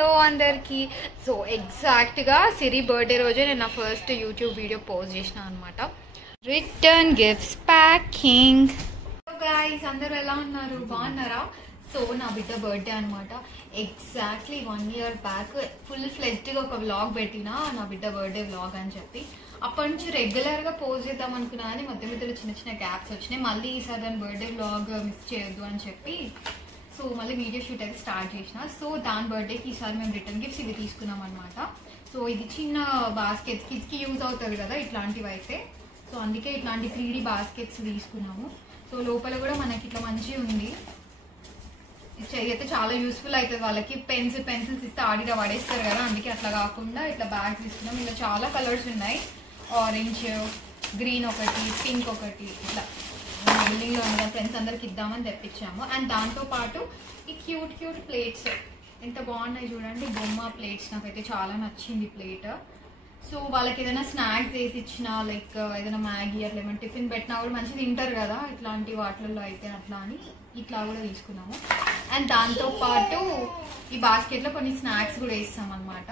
Hello అందరికి. So ఎగ్జాక్ట్గా సిరి birthday రోజే నేను నా ఫస్ట్ యూట్యూబ్ వీడియో పోస్ట్ చేసిన అనమాట. Return gifts packing. గైస్ అందరూ ఎలా ఉన్నారు, బాగున్నారా? సో నా బిడ్డ బర్త్డే అనమాట. ఎగ్జాక్ట్లీ 1 year బ్యాక్ ఫుల్ ఫ్లెజ్డ్గా ఒక వ్లాగ్ పెట్టినా, నా బిడ్డ బర్త్డే వ్లాగ్ అని చెప్పి. అప్పటి నుంచి రెగ్యులర్గా పోస్ట్ చేద్దాం అనుకున్నా కానీ మధ్యలో చిన్న చిన్న గ్యాప్స్ వచ్చినాయి. మళ్ళీ ఈసారి దాని బర్త్డే వ్లాగ్ మిస్ చేయొద్దు అని చెప్పి సో మళ్ళీ వీడియో షూట్ అయితే స్టార్ట్ చేసిన. సో దాని బర్త్డేకి ఈసారి మేము రిటర్న్ గిఫ్ట్స్ ఇవి తీసుకున్నాం అనమాట. సో ఇది చిన్న బాస్కెట్స్, కిడ్స్కి యూజ్ అవుతుంది కదా ఇట్లాంటివి అయితే. సో అందుకే ఇట్లాంటి 3D బాస్కెట్స్ తీసుకున్నాము. సో లోపల కూడా మనకి ఇట్లా మంచిగా ఉంది. అయితే చాలా యూస్ఫుల్ అవుతుంది వాళ్ళకి. పెన్సిల్స్ ఇస్తే ఆడిగా పడేస్తారు కదా, అందుకే అట్లా కాకుండా ఇట్లా బ్యాగ్ తీసుకున్నాం. ఇలా చాలా కలర్స్ ఉన్నాయి, ఆరెంజ్, గ్రీన్ ఒకటి, పింక్ ఒకటి, ఇట్లా బిల్డింగ్లో ఉన్న ఫ్రెండ్స్ అందరికి ఇద్దామని తెప్పించాము. అండ్ దాంతోపాటు ఈ క్యూట్ ప్లేట్స్ ఎంత బాగున్నాయి చూడండి, బొమ్మ ప్లేట్స్. నాకైతే చాలా నచ్చింది ప్లేట్. సో వాళ్ళకి ఏదైనా స్నాక్స్ వేసి ఇచ్చినా, లైక్ ఏదైనా మ్యాగీ అట్లా ఏమైనా టిఫిన్ పెట్టినా కూడా మంచిగా తింటారు కదా ఇట్లాంటి వాటిల్లో అయితే, అట్లా అని ఇట్లా కూడా తీసుకున్నాము. అండ్ దాంతోపాటు ఈ బాస్కెట్లో కొన్ని స్నాక్స్ కూడా వేస్తాం అనమాట.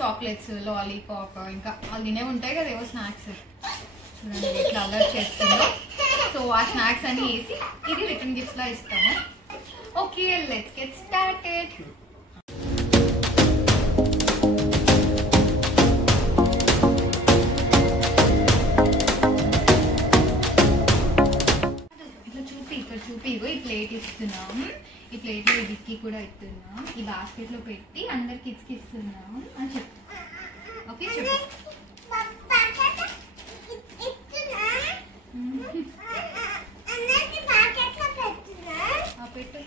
చాక్లెట్స్, లాలీపాప్, ఇంకా వాళ్ళు తినే ఉంటాయి కదా ఏవో స్నాక్స్. చూడండి ఎట్లా అలర్ట్ చేస్తుందో. సో ఆ స్నాక్స్ అన్ని వేసి ఇది రిటర్న్ గిఫ్ట్స్ లా ఇస్తాము. Okay, let's get started. ఇక్కడ చూపి ఈ ప్లేట్ ఇస్తున్నాం. ఈ ప్లేట్లో ఈ గిఫ్ట్కి కూడా ఇస్తున్నాం. ఈ బాస్కెట్ లో పెట్టి అందరి కిడ్స్కి ఇస్తున్నాం అని చెప్తాం. ఓకే చెప్పు. పెట్టు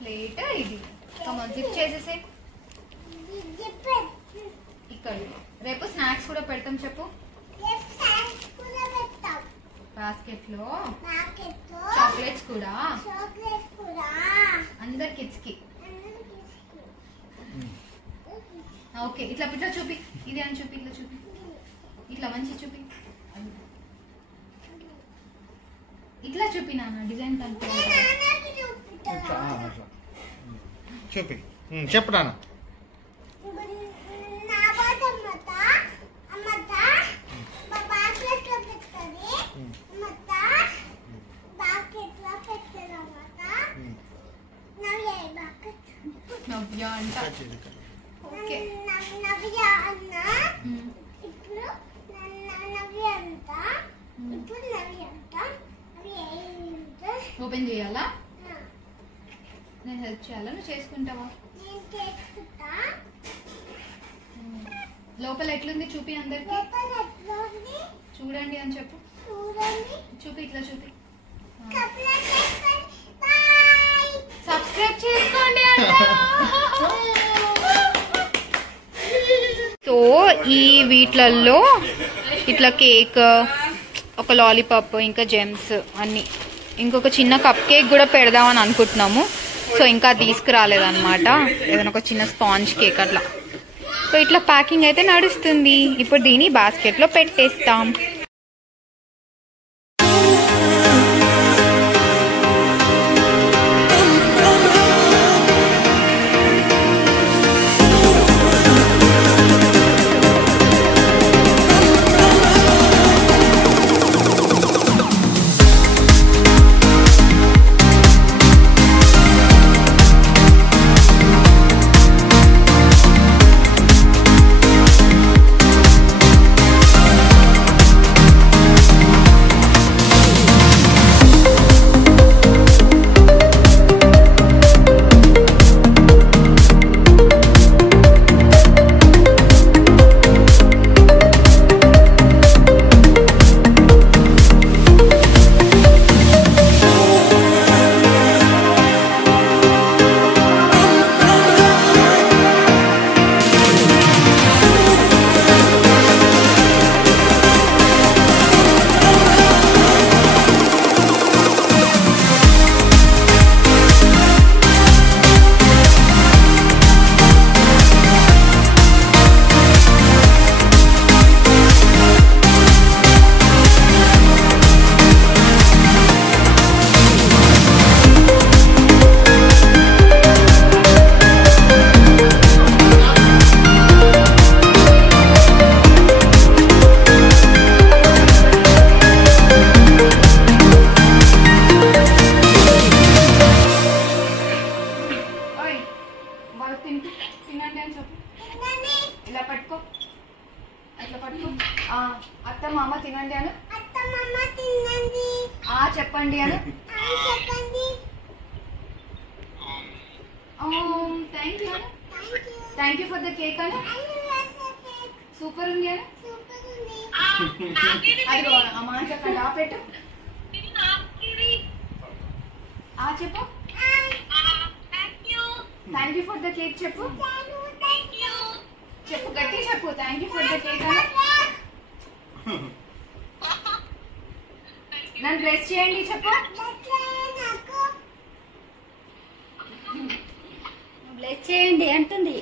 ప్లేట్ ఇది కమాన్ జిప్ చేసేసే. ఇక్కడ రేపు స్నాక్స్ కూడా పెడతాం చెప్పు. బాస్కెట్ లో చాక్లెట్స్ కూడా అందరి కిడ్స్ కి. ఓకే ఇట్లా చూపి, ఇది అని చూపి, ఇట్లా చూపి, ఇట్లా మంచి చూపి, ఇట్లా చూపి నాన్న డిజైన్ కలిపి చూపి చెప్పు నాన్న. నవ్య అంట. ఓకే ఓపెన్ చేయాలా? నేను హెల్ప్ చేయాలా, నువ్వు చేసుకుంటావా? లోపల ఎట్లుంది చూపి అందరికి. చూడండి అని చెప్పు. చూపి ఇట్లా చూపి. సబ్స్క్రైబ్ చేసుకోండి అంట. సో ఈ వీటిలలో ఇట్లా కేక్, ఒక లాలీపాప్, ఇంకా జెమ్స్ అన్ని, ఇంకొక చిన్న కప్ కేక్ కూడా పెడదామని అనుకుంటున్నాము. సో ఇంకా తీసుకురాలేదన్నమాట, ఏదైనా ఒక చిన్న స్పాంజ్ కేక్ అట్లా. సో ఇట్లా ప్యాకింగ్ అయితే నడుస్తుంది. ఇప్పుడు దీన్ని బాస్కెట్లో పెట్టేస్తాం. తినండి అని చెప్పు. ఇలా పట్టుకో, అట్లా పట్టుకో. అత్త మామ తినండి అను. చెప్పండి అను. థ్యాంక్ యూ అను. Thank you for the cake అను. సూపర్ ఉంది అను. అదిగో అమ్మా చెప్పండి. పెట్టు. చెప్పు. Thank you for the cake చెప్పు. చెప్పు, గట్టి చెప్పు. Thank you for the cake అను. నన్ను బ్లెస్ చేయండి చెప్పు. బ్లెస్ చేయండి అంటుంది.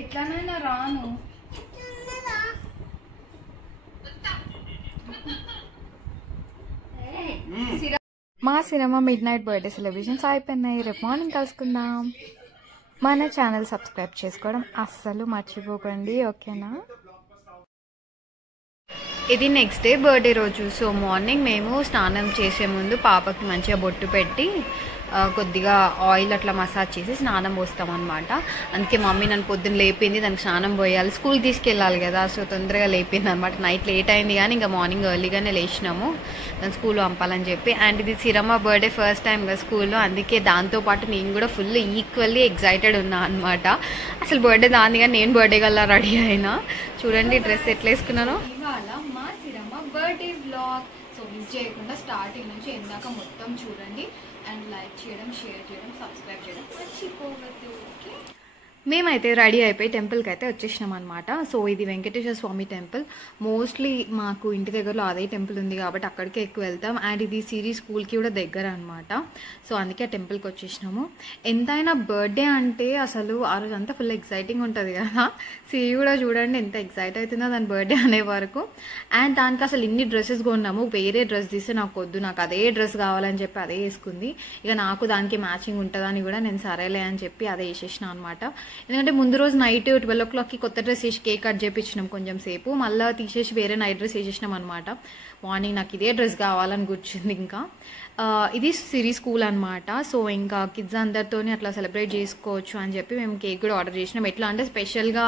ఎట్లానైనా రాను. మా cinema mid night birthday celebrations అయిపోయినాయి. రేపు మార్నింగ్ కలుసుకుందాం. మన ఛానల్ సబ్స్క్రైబ్ చేసుకోవడం అస్సలు మర్చిపోకండి, ఓకేనా? ఇది నెక్స్ట్ డే బర్త్డే రోజు. సో మార్నింగ్ మేము స్నానం చేసే ముందు పాపకి మంచిగా బొట్టు పెట్టి కొద్దిగా ఆయిల్ అట్లా మసాజ్ చేసి స్నానం పోస్తామన్నమాట. అందుకే మమ్మీ నన్ను పొద్దున్న లేపింది, దానికి స్నానం పోయాలి, స్కూల్ తీసుకెళ్ళాలి కదా. సో తొందరగా లేపింది అనమాట. నైట్ లేట్ అయింది కానీ ఇంకా మార్నింగ్ ఎర్లీగానే లేచినాము దాన్ని స్కూల్లో పంపాలని చెప్పి. అండ్ ఇది సిరమ్మ బర్త్డే ఫస్ట్ టైం కదా స్కూల్లో, అందుకే దాంతోపాటు నేను కూడా ఫుల్ ఈక్వల్లీ ఎగ్జైటెడ్ ఉన్నా అనమాట. అసలు బర్త్డే దాన్ని కానీ నేను బర్త్డే కల్లా రెడీ అయినా. చూడండి డ్రెస్ ఎట్లా వేసుకున్నాను. ఇవాళ మా సిరమ్మ బర్త్డే వ్లాగ్. సో మిస్ చేయకుండా స్టార్టింగ్ నుంచి ఎందాక మొత్తం చూడండి. అండ్ లైక్ చేయడం, షేర్ చేయడం, సబ్స్క్రైబ్ చేయడం మర్చిపోవద్దు, ఓకే? మేమైతే రెడీ అయిపోయి టెంపుల్కి అయితే వచ్చేసినాం అనమాట. సో ఇది వెంకటేశ్వర స్వామి టెంపుల్. మోస్ట్లీ మాకు ఇంటి దగ్గరలో అదే టెంపుల్ ఉంది కాబట్టి అక్కడికే ఎక్కువ వెళ్తాం. అండ్ ఇది సిరి స్కూల్కి కూడా దగ్గర అనమాట. సో అందుకే ఆ టెంపుల్కి వచ్చేసినాము. ఎంతైనా బర్త్డే అంటే అసలు ఆ రోజు అంతా ఫుల్ ఎగ్జైటింగ్ ఉంటుంది కదా. సిరి కూడా చూడండి ఎంత ఎగ్జైట్ అవుతుందో దాని బర్త్డే అనే వరకు. అండ్ దానికి అసలు ఇన్ని డ్రెస్సెస్ కొన్నాము. వేరే డ్రెస్ తీస్తే నాకు వద్దు, నాకు అదే డ్రెస్ కావాలని చెప్పి అదే వేసుకుంది. ఇక నాకు దానికి మ్యాచింగ్ ఉంటుందని కూడా నేను సరేలే అని చెప్పి అదే వేసేసిన అనమాట. ఎందుకంటే ముందు రోజు నైట్ 12 o'clockకి కొత్త డ్రెస్ వేసి కేక్ కట్ చేయించినాం కొంచెం సేపు, మళ్ళీ తీసేసి వేరే నైట్ డ్రెస్ వేసేసినాం అనమాట. మార్నింగ్ నాకు ఇదే డ్రెస్ కావాలని కూర్చుంది. ఇంకా ఇది సిరి స్కూల్ అనమాట. సో ఇంకా కిడ్స్ అందరితోనే అట్లా సెలబ్రేట్ చేసుకోవచ్చు అని చెప్పి మేము కేక్ కూడా ఆర్డర్ చేసినాం. ఎట్లా అంటే స్పెషల్గా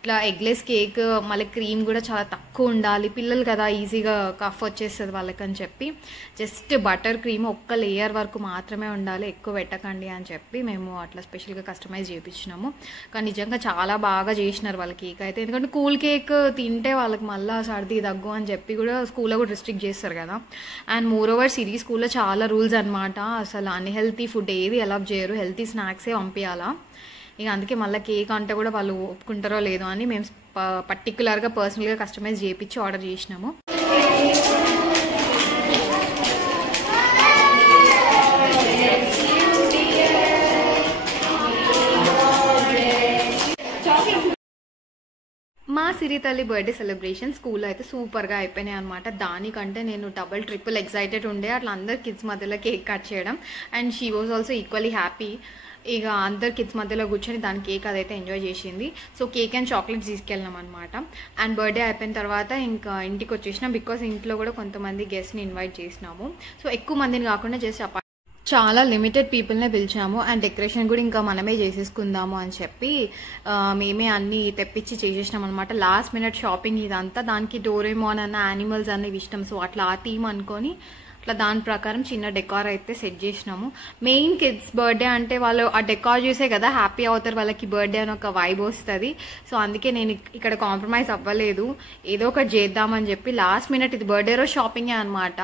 ఇట్లా ఎగ్లెస్ కేక్, మళ్ళీ క్రీమ్ కూడా చాలా తక్కువ ఉండాలి, పిల్లలు కదా ఈజీగా కఫ్ వచ్చేస్తుంది వాళ్ళకని చెప్పి జస్ట్ బటర్ క్రీమ్ ఒక్క లేయర్ వరకు మాత్రమే ఉండాలి, ఎక్కువ పెట్టకండి అని చెప్పి మేము అట్లా స్పెషల్గా కస్టమైజ్ చేయించినాము. కానీ నిజంగా చాలా బాగా చేసినారు వాళ్ళ కేక్ అయితే. ఎందుకంటే కూల్ కేక్ తింటే వాళ్ళకి మళ్ళీ సర్ది దగ్గు అని చెప్పి కూడా స్కూల్లో కూడా రిస్ట్రిక్ట్ చేస్తారు కదా. అండ్ మోర్ ఓవర్ సిరీ స్కూల్లో చాలా రూల్స్ అనమాట. అసలు అన్హెల్తీ ఫుడ్ ఏది అలౌ చేయరు, హెల్తీ స్నాక్సే పంపించాలా. ఇక అందుకే మళ్ళీ కేక్ అంటే కూడా వాళ్ళు ఒప్పుకుంటారో లేదో అని మేము పర్టికులర్గా పర్సనల్గా కస్టమైజ్ చేయించి ఆర్డర్ చేసినాము. మా సిరి తల్లి బర్త్డే సెలబ్రేషన్ స్కూల్లో అయితే సూపర్గా అయిపోయినాయి అనమాట. దానికంటే నేను డబుల్ ట్రిపుల్ ఎక్సైటెడ్ ఉండే అట్లా అందరు కిడ్స్ మధ్యలో కేక్ కట్ చేయడం. And she was also equally happy. ఇక అందరు కిడ్స్ మధ్యలో కూర్చొని దాని కేక్ అదైతే ఎంజాయ్ చేసింది. సో కేక్ అండ్ చాక్లెట్స్ తీసుకెళ్ళినాం అనమాట. అండ్ బర్త్డే అయిపోయిన తర్వాత ఇంకా ఇంటికి వచ్చేసినాం. బికాస్ ఇంట్లో కూడా కొంతమంది గెస్ట్ని ఇన్వైట్ చేసినాము. సో ఎక్కువ మందిని కాకుండా జస్ట్ చాలా లిమిటెడ్ పీపుల్నే పిలిచాము. అండ్ డెకరేషన్ కూడా ఇంకా మనమే చేసేసుకుందాము అని చెప్పి మేమే అన్నీ తెప్పించి చేసేసినాం అనమాట. లాస్ట్ మినిట్ షాపింగ్ ఇదంతా. దానికి డోరేమోన్ అన్న యానిమల్స్ అన్న ఇష్టం. సో అట్లా ఆ థీమ్ అనుకొని ఇట్లా దాని ప్రకారం చిన్న డెకార్ అయితే సెట్ చేసినాము. మెయిన్ కిడ్స్ బర్త్డే అంటే వాళ్ళు ఆ డెకార్ చూసే కదా హ్యాపీ అవుతారు, వాళ్ళకి బర్త్డే అని ఒక వైబ్ వస్తుంది. సో అందుకే నేను ఇక్కడ కాంప్రమైజ్ అవ్వలేదు, ఏదో ఒకటి చేద్దామని చెప్పి లాస్ట్ మినిట్ ఇది బర్త్డే రోజు షాపింగే అనమాట.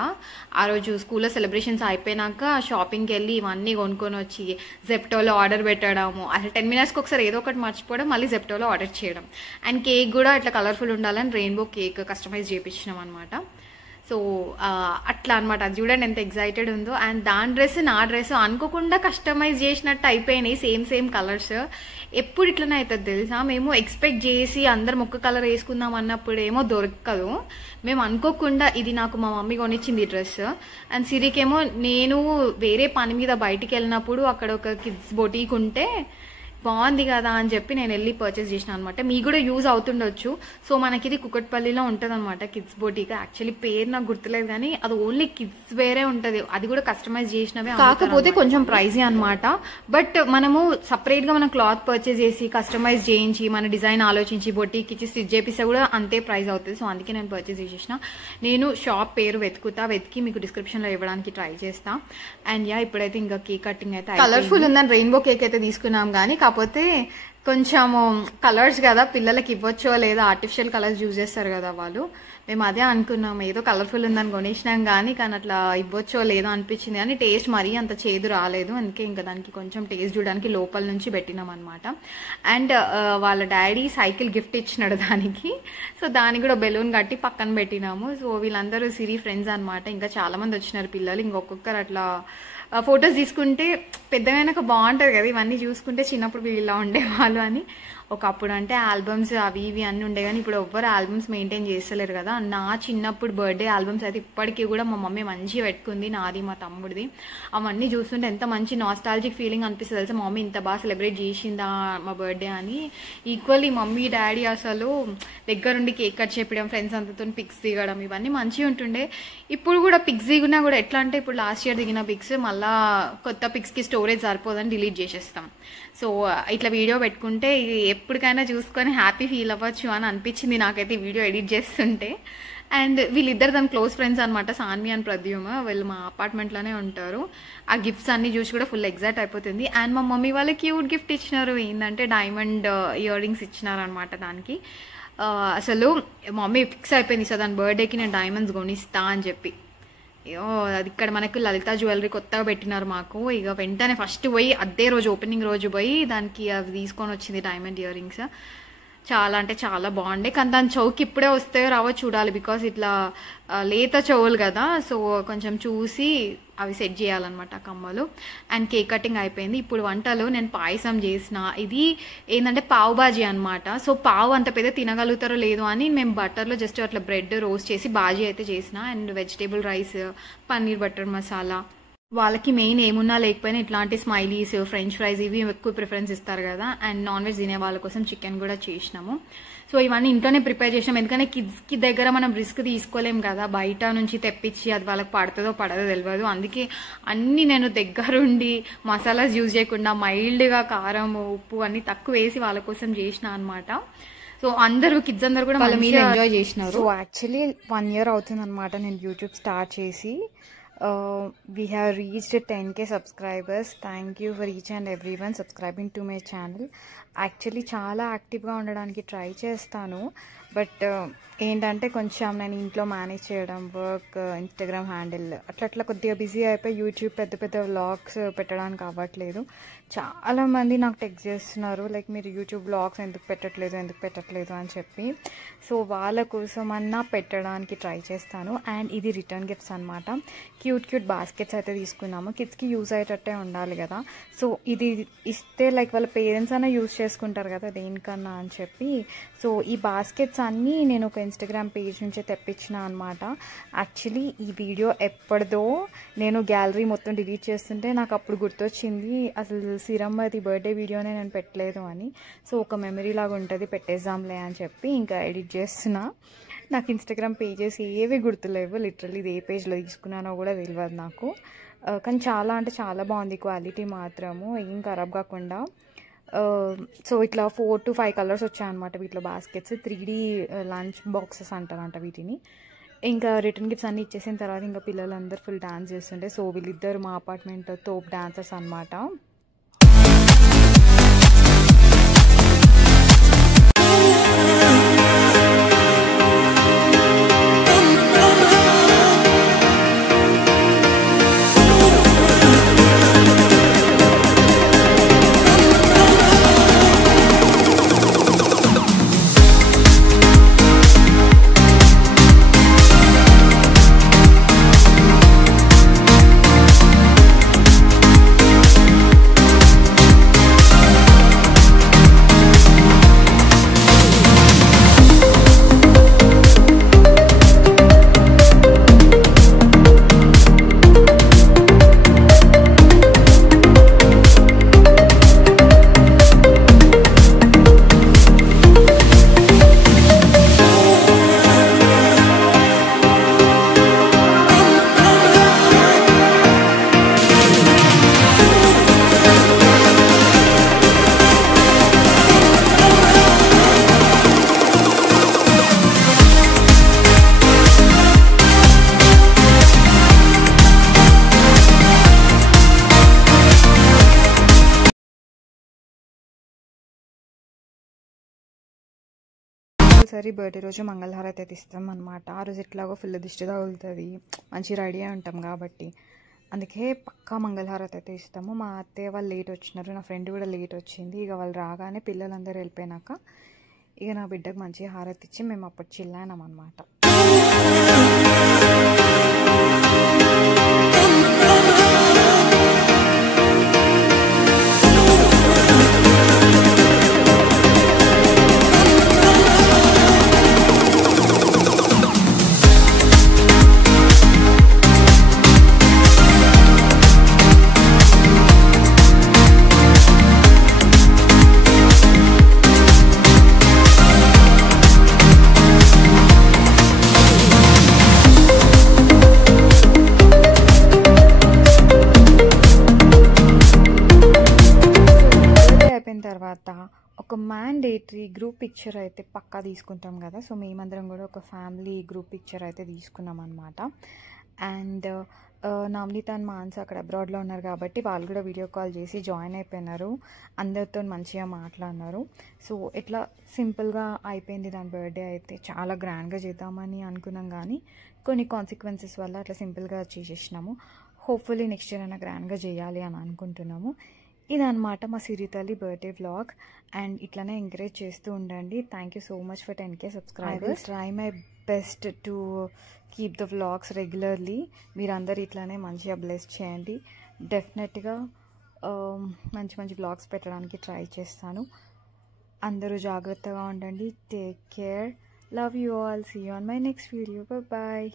ఆ రోజు స్కూల్లో సెలబ్రేషన్స్ అయిపోయినాక షాపింగ్కి వెళ్ళి ఇవన్నీ కొనుక్కొని వచ్చి జెప్టోలో ఆర్డర్ పెట్టడము, అసలు 10 minutesకి ఒకసారి ఏదో ఒకటి మర్చిపోవడం, మళ్ళీ జెప్టోలో ఆర్డర్ చేయడం. అండ్ కేక్ కూడా ఇట్లా కలర్ఫుల్ ఉండాలని రెయిన్బో కేక్ కస్టమైజ్ చేయించినాం అనమాట. సో అట్లా అనమాట. అది చూడండి ఎంత ఎక్సైటెడ్ ఉందో. అండ్ దాని డ్రెస్ నా డ్రెస్ అనుకోకుండా కస్టమైజ్ చేసినట్టు అయిపోయినాయి, సేమ్ కలర్స్. ఎప్పుడు ఇట్లనే అవుతుంది తెలుసా, మేము ఎక్స్పెక్ట్ చేసి అందరం ఒక్క కలర్ వేసుకుందాం అన్నప్పుడు ఏమో దొరకదు. మేము అనుకోకుండా ఇది నాకు మా మమ్మీ కొనిచ్చింది డ్రెస్. అండ్ సిరికేమో నేను వేరే పని మీద బయటికి వెళ్ళినప్పుడు అక్కడ ఒక కిడ్స్ బొటీక్ ఉంటే బాగుంది కదా అని చెప్పి నేను వెళ్ళి పర్చేస్ చేసిన అనమాట. మీకు కూడా యూజ్ అవుతుండొచ్చు. సో మనకి ఇది కుకట్పల్లిలో ఉంటుంది అనమాట కిడ్స్ బొటీక్. యాక్చువల్లీ పేరు నాకు గుర్తులేదు కానీ అది ఓన్లీ కిడ్స్ వేరే ఉంటుంది, అది కూడా కస్టమైజ్ చేసినవే, కాకపోతే కొంచెం ప్రైజీ అనమాట. బట్ మనము సపరేట్ గా మనం క్లాత్ పర్చేస్ చేసి కస్టమైజ్ చేయించి మన డిజైన్ ఆలోచించి బొటీక్ ఇచ్చి స్టిచ్ చేపిస్తే కూడా అంతే ప్రైస్ అవుతుంది. సో అందుకే నేను పర్చేస్ చేసేసిన. నేను షాప్ పేరు వెతికి మీకు డిస్క్రిప్షన్ లో ఇవ్వడానికి ట్రై చేస్తా. అండ్ ఇప్పుడైతే ఇంకా కేక్ కటింగ్ అయితే కలర్ఫుల్ ఉందని రెయిన్బో కేక్ అయితే తీసుకున్నాం కానీ కాకపోతే కొంచెము కలర్స్ కదా పిల్లలకి ఇవ్వచ్చో లేదా ఆర్టిఫిషియల్ కలర్స్ యూజ్ చేస్తారు కదా వాళ్ళు. మేము అదే అనుకున్నాం, ఏదో కలర్ఫుల్ ఉందని కొనేసినాం కానీ అట్లా ఇవ్వచ్చో లేదో అనిపించింది. కానీ టేస్ట్ మరీ అంత చేదు రాలేదు, అందుకే ఇంకా దానికి కొంచెం టేస్ట్ చూడడానికి లోపల నుంచి పెట్టినాం అనమాట. అండ్ వాళ్ళ డాడీ సైకిల్ గిఫ్ట్ ఇచ్చినాడు దానికి. సో దానికి కూడా బెలూన్ కట్టి పక్కన పెట్టినాము. సో వీళ్ళందరూ సిరి ఫ్రెండ్స్ అనమాట. ఇంకా చాలా మంది వచ్చినారు పిల్లలు. ఇంకొకరు అట్లా ఫొటోస్ తీసుకుంటే పెద్దగైనాక బాగుంటుంది కదా, ఇవన్నీ చూసుకుంటే చిన్నప్పుడు వీళ్ళు ఇలా ఉండేవాళ్ళు అని. ఒకప్పుడు అంటే ఆల్బమ్స్ అవి ఇవి అన్నీ ఉండే కానీ ఇప్పుడు ఎవ్వరు ఆల్బమ్స్ మెయింటైన్ చేస్తలేరు కదా. నా చిన్నప్పుడు బర్త్డే ఆల్బమ్స్ అయితే ఇప్పటికీ కూడా మా మమ్మీ మంచిగా పెట్టుకుంది, నాది మా తమ్ముడిది. అవన్నీ చూస్తుంటే ఎంత మంచి నాస్టాలజిక్ ఫీలింగ్ అనిపిస్తుంది తెలుసా, మమ్మీ ఇంత బాగా సెలబ్రేట్ చేసిందా మా బర్త్డే అని. ఈక్వల్లీ మమ్మీ డాడీ అసలు దగ్గరుండి కేక్ కట్ చేపించడం, ఫ్రెండ్స్ అంతతో పిక్స్ దిగడం ఇవన్నీ మంచిగా ఉంటుండే. ఇప్పుడు కూడా పిక్స్ దిగినా కూడా ఎట్లా అంటే ఇప్పుడు లాస్ట్ ఇయర్ దిగిన పిక్స్ మళ్ళీ కొత్త పిక్స్కి స్టోరేజ్ సరిపోదని డిలీట్ చేసేస్తాం. సో ఇట్లా వీడియో పెట్టుకుంటే ఎప్పటికైనా చూసుకొని హ్యాపీ ఫీల్ అవ్వచ్చు అని అనిపించింది నాకైతే వీడియో ఎడిట్ చేస్తుంటే. అండ్ వీళ్ళిద్దరు దాని క్లోజ్ ఫ్రెండ్స్ అనమాట, సాన్వి అండ్ ప్రద్యుమ్. వీళ్ళు మా అపార్ట్మెంట్లోనే ఉంటారు. ఆ గిఫ్ట్స్ అన్ని చూసి కూడా ఫుల్ ఎగ్జైట్ అయిపోతుంది. అండ్ మా మమ్మీ వాళ్ళకి క్యూట్ గిఫ్ట్ ఇచ్చినారు, ఏంటంటే డైమండ్ ఇయర్ రింగ్స్ ఇచ్చినారనమాట. దానికి అసలు మమ్మీ ఫిక్స్ అయిపోయింది, సో దాని బర్త్డేకి నేను డైమండ్స్ కొనిస్తా అని చెప్పి. అది ఇక్కడ మనకు లలిత జ్యువెలరీ కొత్తగా పెట్టినారు మాకు. ఇక వెంటనే ఫస్ట్ పోయి అదే రోజు ఓపెనింగ్ రోజు పోయి దానికి అవి తీసుకొని వచ్చింది డైమండ్ ఇయర్ రింగ్స్. చాలా అంటే చాలా బాగుండే, కానీ దాని చౌకి ఇప్పుడే వస్తాయో రావో చూడాలి, బికాస్ ఇట్లా లేత చెవులు కదా. సో కొంచెం చూసి అవి సెట్ చేయాలన్నమాట కమ్మలు. అండ్ కేక్ కటింగ్ అయిపోయింది. ఇప్పుడు వంటలు నేను పాయసం చేసిన. ఇది ఏంటంటే పావు బాజీ అనమాట. సో పావు అంత పెద్ద తినగలుగుతారో లేదో అని మేము బటర్లో జస్ట్ అట్లా బ్రెడ్ రోస్ట్ చేసి బాజీ అయితే చేసిన. And vegetable rice, paneer butter masala. వాళ్ళకి మెయిన్ ఏమున్నా లేకపోయినా ఇట్లాంటి స్మైలీస్, ఫ్రెంచ్ ఫ్రైస్ ఇవి ఎక్కువ ప్రిఫరెన్స్ ఇస్తారు కదా. అండ్ నాన్ వెజ్ తినే వాళ్ళ కోసం చికెన్ కూడా చేసినాము. సో ఇవన్నీ ఇంట్లోనే ప్రిపేర్ చేసినాం, ఎందుకంటే కిడ్స్కి దగ్గర మనం రిస్క్ తీసుకోలేం కదా, బయట నుంచి తెప్పించి అది వాళ్ళకి పడుతుందో పడదో తెలియదు. అందుకే అన్నీ నేను దగ్గరుండి మసాలాస్ యూజ్ చేయకుండా మైల్డ్గా కారం, ఉప్పు అన్నీ తక్కువ వేసి వాళ్ళ కోసం చేసిన అనమాట. సో అందరూ కిడ్స్ అందరూ కూడా వాళ్ళ మీద ఎంజాయ్ చేసినారు. సో యాక్చువల్లీ 1 year అవుతుంది అనమాట నేను యూట్యూబ్ స్టార్ట్ చేసి. We have reached 10K subscribers. Thank you for each and everyone subscribing to my channel. Actually చాలా యాక్టివ్గా ఉండడానికి ట్రై చేస్తాను, బట్ ఏంటంటే కొంచెం నేను ఇంట్లో మేనేజ్ చేయడం, వర్క్, ఇన్స్టాగ్రామ్ హ్యాండిల్ అట్లా కొద్దిగా బిజీ అయిపోయి యూట్యూబ్ పెద్ద వ్లాగ్స్ పెట్టడానికి అవ్వట్లేదు. చాలామంది నాకు టెక్స్ట్ చేస్తున్నారు, లైక్ మీరు యూట్యూబ్ వ్లాగ్స్ ఎందుకు పెట్టట్లేదు అని చెప్పి. సో వాళ్ళ కోసం అన్నా పెట్టడానికి ట్రై చేస్తాను. అండ్ ఇది రిటర్న్ గిఫ్ట్స్ అనమాట. క్యూట్ బాస్కెట్స్ అయితే తీసుకున్నాము, కిడ్స్కి యూజ్ అయ్యేటట్టే ఉండాలి కదా. సో ఇది ఇస్తే లైక్ వాళ్ళ పేరెంట్స్ అయినా యూజ్ చేసుకుంటారు కదా దేనికన్నా అని చెప్పి. సో ఈ బాస్కెట్స్ అన్నీ నేను ఒక ఇన్స్టాగ్రామ్ పేజ్ నుంచే తెప్పించిన అనమాట. యాక్చువల్లీ ఈ వీడియో ఎప్పటిదో నేను గ్యాలరీ మొత్తం డిలీట్ చేస్తుంటే నాకు అప్పుడు గుర్తొచ్చింది, అసలు సిరమ్మది బర్త్డే వీడియోనే నేను పెట్టలేదు అని. సో ఒక మెమరీ లాగా ఉంటుంది, పెట్టేద్దాంలే అని చెప్పి ఇంకా ఎడిట్ చేస్తున్నా. నాకు ఇన్స్టాగ్రామ్ పేజెస్ ఏవి గుర్తులేవు, లిటరల్లీ ఇది ఏ పేజ్లో తీసుకున్నానో కూడా తెలియదు నాకు. కానీ చాలా అంటే చాలా బాగుంది, క్వాలిటీ మాత్రము ఏం ఖరాబ్ కాకుండా. సో ఇట్లా 4 to 5 కలర్స్ వచ్చాయన్నమాట వీటిలో బాస్కెట్స్. 3D లంచ్ బాక్సెస్ అంటారంట వీటిని. ఇంకా రిటర్న్ గిఫ్ట్స్ అన్నీ ఇచ్చేసిన తర్వాత ఇంకా పిల్లలందరూ ఫుల్ డాన్స్ చేస్తుంటే, సో వీళ్ళిద్దరు మా అపార్ట్మెంట్ తోప్ డాన్సర్స్ అనమాట. కంపల్సరీ బర్త్డే రోజు మంగళహారతి అయితే ఇస్తాం అనమాట. ఆ రోజు ఎట్లాగో ఫుల్ దిష్టి తగులుతుంది, మంచి రెడీ అయి ఉంటాం కాబట్టి అందుకే పక్కా మంగళహారతి అయితే ఇస్తాము. మా అత్తయ్య వాళ్ళు లేట్ వచ్చినారు, నా ఫ్రెండ్ కూడా లేట్ వచ్చింది. ఇక వాళ్ళు రాగానే పిల్లలందరూ వెళ్ళిపోయినాక ఇక నా బిడ్డకు మంచిగా హారతి ఇచ్చి మేము అప్పుడు చిల్లాయినాం అనమాట. తర్వాత ఒక మ్యాండేటరీ గ్రూప్ పిక్చర్ అయితే పక్కా తీసుకుంటాం కదా, సో మేమందరం కూడా ఒక ఫ్యామిలీ గ్రూప్ పిక్చర్ అయితే తీసుకున్నాం అనమాట. అండ్ నవనీత అండ్ మాన్స్ అక్కడ అబ్రాడ్లో ఉన్నారు కాబట్టి వాళ్ళు కూడా వీడియో కాల్ చేసి జాయిన్ అయిపోయినారు, అందరితో మంచిగా మాట్లాడినారు. సో ఇట్లా సింపుల్గా అయిపోయింది దాని బర్త్డే అయితే. చాలా గ్రాండ్గా చేద్దామని అనుకున్నాం కానీ కొన్ని కాన్సిక్వెన్సెస్ వల్ల అట్లా సింపుల్గా చేసేసినాము. హోప్ఫుల్లీ నెక్స్ట్ ఇయర్ అయినా గ్రాండ్గా చేయాలి అని అనుకుంటున్నాము. ఇదన్నమాట మా సిరితల్లి బర్త్డే వ్లాగ్. అండ్ ఇట్లానే ఎంకరేజ్ చేస్తూ ఉండండి. Thank you so much for 10K subscribers. Try my best to keep the vlogs regularly. మీరందరూ ఇట్లానే మంచిగా బ్లెస్ చేయండి. డెఫినెట్గా మంచి మంచి వ్లాగ్స్ పెట్టడానికి ట్రై చేస్తాను. అందరూ జాగ్రత్తగా ఉండండి. Take care. Love you all. See you on my next video. Bye.